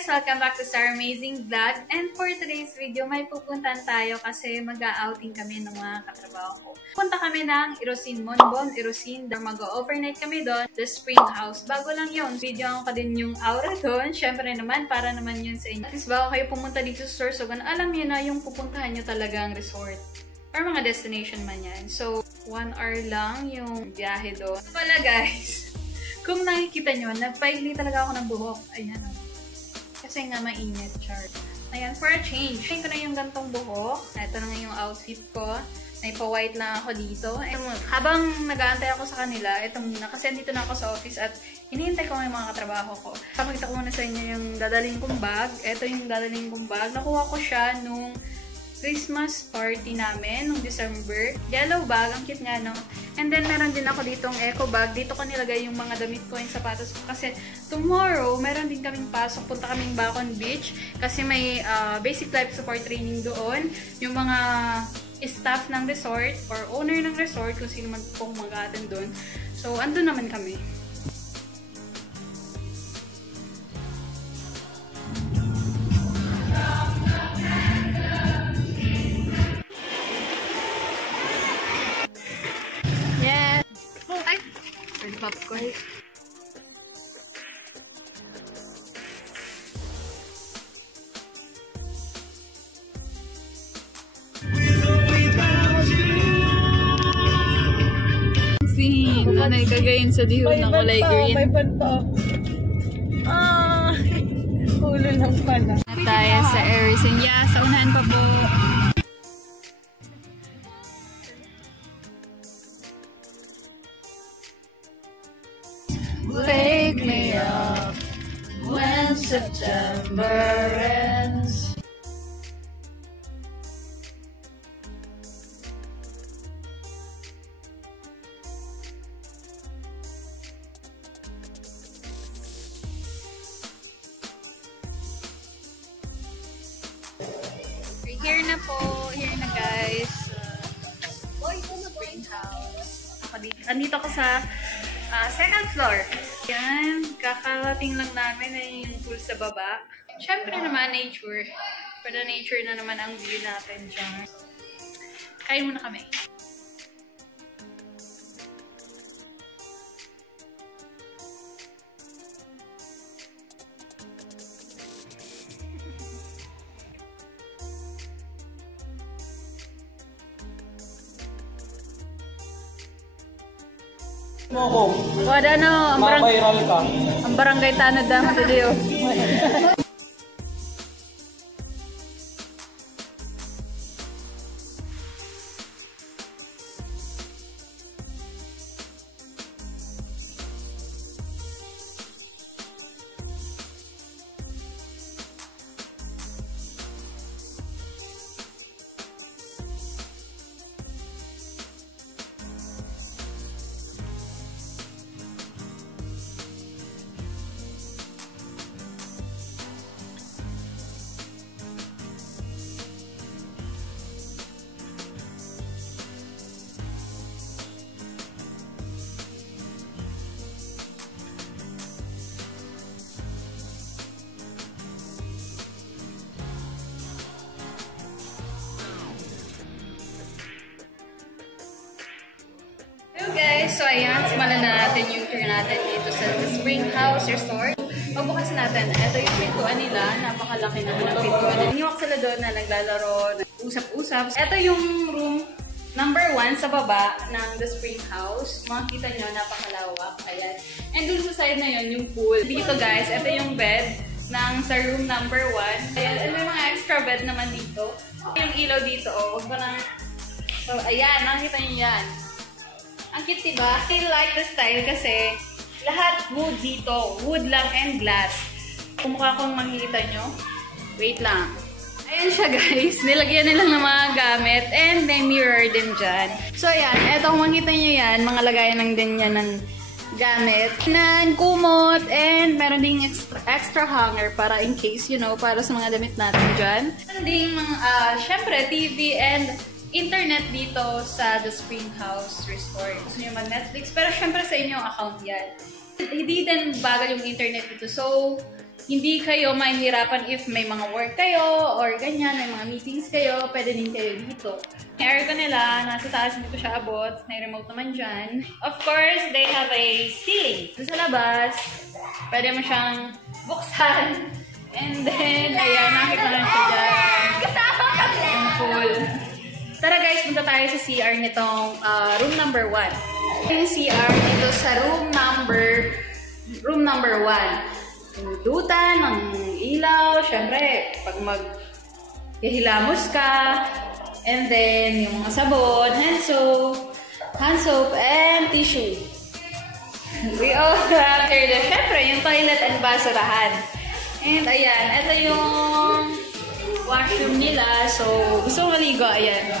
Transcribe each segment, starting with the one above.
guys! Welcome back to Star Amazing Vlog. And for today's video, may pupuntahan tayo kasi mag-outing kami ng mga katrabaho ko. Punta kami ng Irosin Monbon, Irosin. Mag-overnight kami doon, the Spring House. Bago lang yun, video ko din yung aura doon. Syempre naman, para naman yun sa inyo. At least bago kayo pumunta dito sa Sorsogon, alam nyo na yung pupuntahan nyo talagang resort. Or mga destination man yan. So, 1 hour lang yung biyahe doon. Wala guys, kung nakikita nyo, nagpaigli talaga ako ng buhok. Ayan. Kasi nga mainit, char. Ayan, for a change. Tingin ko na yung gantong buhok. Ito na nga yung outfit ko. May pa-white lang ako dito. And habang nag-aantay ako sa kanila, ito muna. Kasi dito na ako sa office at hinihintay ko yung mga katrabaho ko. Papakita ko muna sa inyo yung dadaling kong bag. Ito yung dadaling kong bag. Nakuha ko siya nung Christmas party namin nung December. Yellow bag, ang cute nga, no? And then, meron din ako ditong eco bag. Dito ko nilagay yung mga damit ko, yung sapatos ko. Kasi tomorrow, meron din kaming pasok. Punta kaming Bacon Beach. Kasi may basic life support training doon. Yung mga staff ng resort or owner ng resort, kung sino man pong mag-attend doon. So, andun naman kami. Popcorn. Si nanay kagayin sa diho ng kulay green. May banta. Ulo lang pala. Tayo sa Irosin. Yeah, sa unahan pa po. Wake me up when September ends. Here na po. Here na guys. Spring House. Andito ako sa second floor. Yan. Kakarating lang namin na yung pool sa baba. Siyempre naman, nature. Para nature na naman ang view natin dyan. Kain muna kami. Mo ko. Wala no, Ma-viral ka. ang barangay Tanod dam sa diyo. Hello guys! So ayan, simulan na natin yung tour natin dito sa Spring House Resort. Pagbukas natin, ito yung pintuan nila. Napakalaki naman ang pintuan. Niwak sila doon na naglalaro, nag-usap-usap. Ito yung room number 1 sa baba ng The Spring House. Makikita nyo, napakalawak. Ayan. And dun sa side na yun, yung pool. Dito guys, ito yung bed ng sa room number 1. Ayan, and may mga extra bed naman dito. Yung ilaw dito, oh. So ayan, nakikita nyo yan. Ang cute, diba? I like the style kasi lahat wood dito. Wood lang and glass. Kung mukha kong makikita nyo. Wait lang. Ayan siya guys. Nilagyan nila ng mga gamit and may mirror din dyan. So ayan. Eto kung makikita nyo yan. Mga lagayan lang din yan ng gamit. Nan, kumot, and meron ding extra hanger para in case, you know, para sa mga damit natin dyan. Meron ding syempre, TV and internet dito sa The Spring House Resort. Gusto nyo mag-Netflix, pero syempre sa inyong account yan. Hindi din bagal yung internet dito. So, hindi kayo mahihirapan if may mga work kayo or ganyan, may mga meetings kayo, pwede din kayo dito. Yung aircon nila, nasa taas, hindi ko siya abot. May remote naman dyan. Of course, they have a ceiling. Sa labas, pwede mo siyang buksan. And then, ayan, nakita lang siya dyan. Ang pool. Tara guys, punta tayo sa CR nitong room number 1. Yung CR nito sa room number 1. Yung dutan, ng ilaw, syempre, pag maghihilamos ka, and then, yung mga sabon, hand soap, and tissue. We all have here, syempre, yung toilet and basurahan. And ayan, ito yung washroom nila. So, gusto ko maligo, ayan.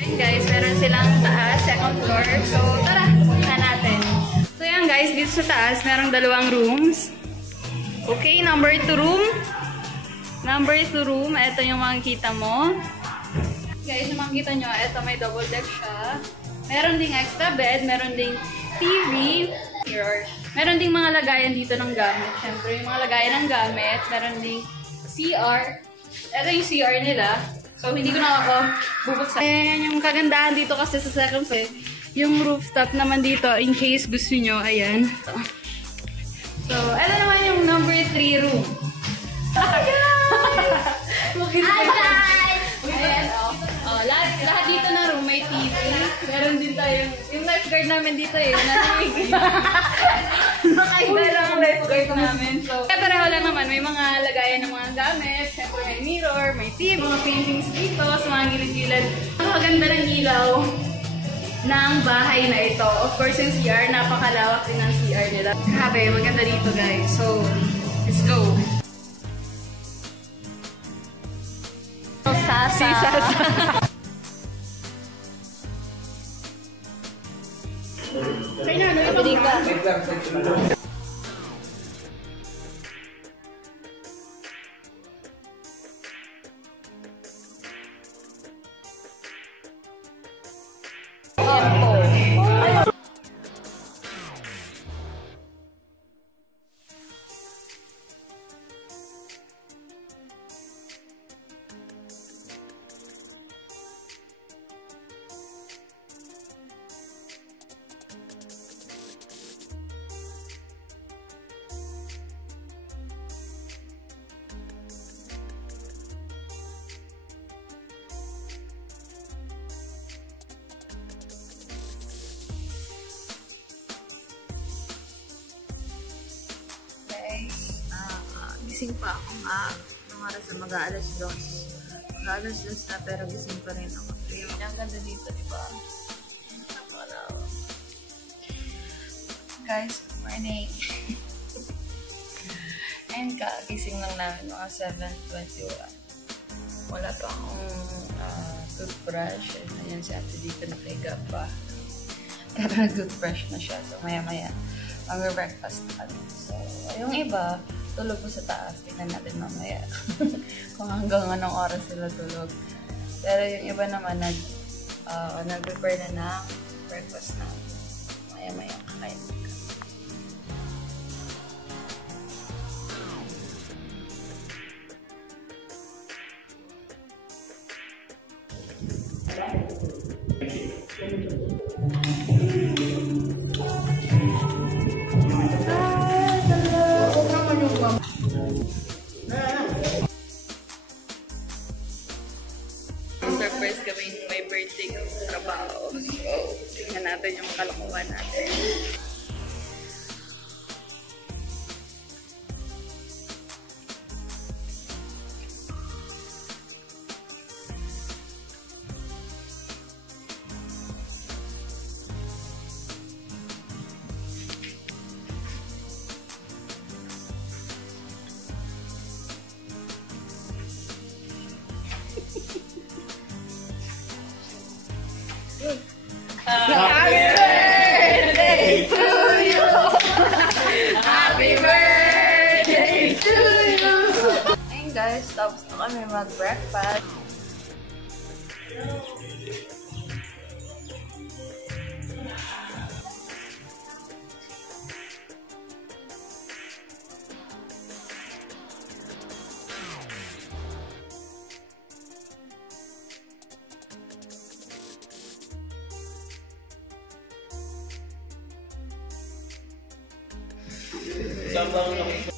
Ayan guys, meron silang taas, second floor. So, tara, punta natin. So, ayan guys, dito sa taas, merong 2 rooms. Okay, number 2 room. Ito yung makikita mo. Guys, yung makikita nyo, ito may double deck siya. Meron ding extra bed, meron ding TV, mirror. Meron ding mga lagayan dito ng gamit. Siyempre, yung mga lagayan ng gamit. Meron ding CR. Ito yung CR nila. So, hindi ko na ako bubuksan. Ayan, yung kagandahan dito kasi sa second floor. Yung rooftop naman dito, in case gusto nyo, ayan. So, ito naman yung number 3 room. Hi guys! Ayan, lahat dito na room may TV. Meron din tayo, yung lifeguard namin dito nalamig. Nakaiba lang ang lifeguard namin. So, pareho lang naman, may mga lagayan ng mga gamit. Siyempre may mirror, may TV, mga paintings dito sa mga gilid-gilid. Ang maganda ng ilaw ng bahay na ito. Of course, yung CR, napakalawak din ng CR nila. Grabe, maganda dito guys. So, let's go! Sasa! Kaya na, nabili ka. Gising pa ako ng oras na mag-aalas 2. Mag-aalas 2 na pero gising pa rin ako. Ang ganda dito, diba? Guys, good morning. Ayun ka, gising lang namin mga 7:21. Wala pa akong toothbrush. Ayan si ate dito nakahiga pa. Pero nag-toothbrush na siya. So maya-maya, mag-breakfast na kami. So, yung iba, tulog po sa taas. Tingnan natin mamaya kung hanggang anong oras sila tulog. Pero yung iba naman nag-prepare na ng breakfast na maya-maya kakain. Surprise kami may birthday ng trabaho. So, tingnan natin yung kalokohan natin. Tapos na kami mag-breakfast. Sobrang